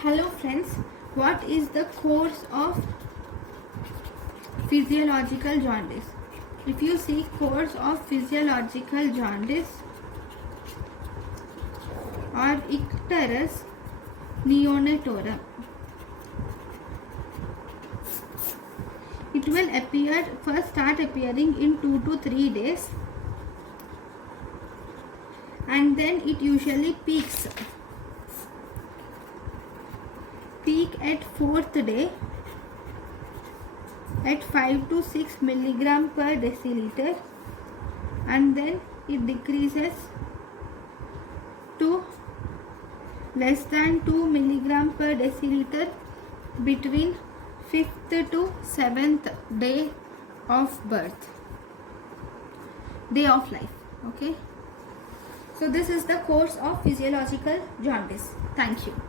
Hello friends, what is the course of physiological jaundice? If you see course of physiological jaundice or icterus neonatorum, it will start appearing in 2 to 3 days, and then it usually peak at 4th day at 5 to 6 milligram per deciliter, and then it decreases to less than 2 milligram per deciliter between 5th to 7th day of life. Okay, so this is the course of physiological jaundice. Thank you.